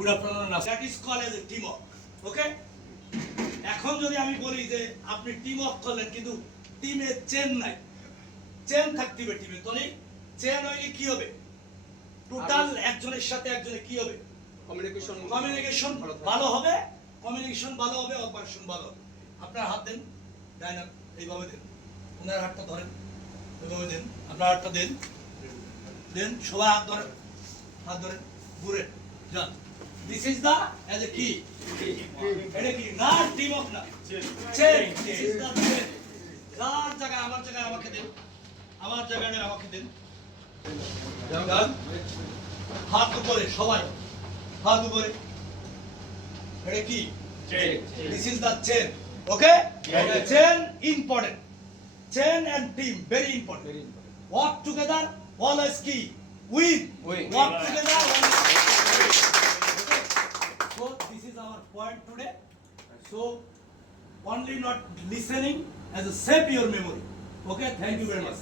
That is called as a team up. Okay? এখন যদি আমি বলি যে আপনি টিম আপ করলেন কিন্তু টিমে চেন নাই, চেন থাকতে হবে টিমে, তাহলে চেন হইলে কি হবে? টোটাল একজনের সাথে একজনের কি হবে? কমিউনিকেশন ভালো হবে, কমিউনিকেশন ভালো হবে, অপারেশন ভালো হবে। আপনার হাত দেন, দেন এইভাবে দেন, ওনার হাতটা ধরেন, এইভাবে দেন, আপনার হাতটা দেন, দেন সবাই হাত ধরেন, ঘুরেন, যান। This is the as a key. এটা কি না টিম অফ না chain, this is the chain. যার জায়গায় আমার জায়গায় আমাকে দেন, আমার জায়গায় আমাকে দেন, যান। হাত উপরে সবাই, হাত উপরে, এটা কি chain, this is the chain. Okay? Chain important, chain and team very important. Work together always key, win, work together always key. So this is our point today. So only not listening as a save your memory. Okay, thank you very much.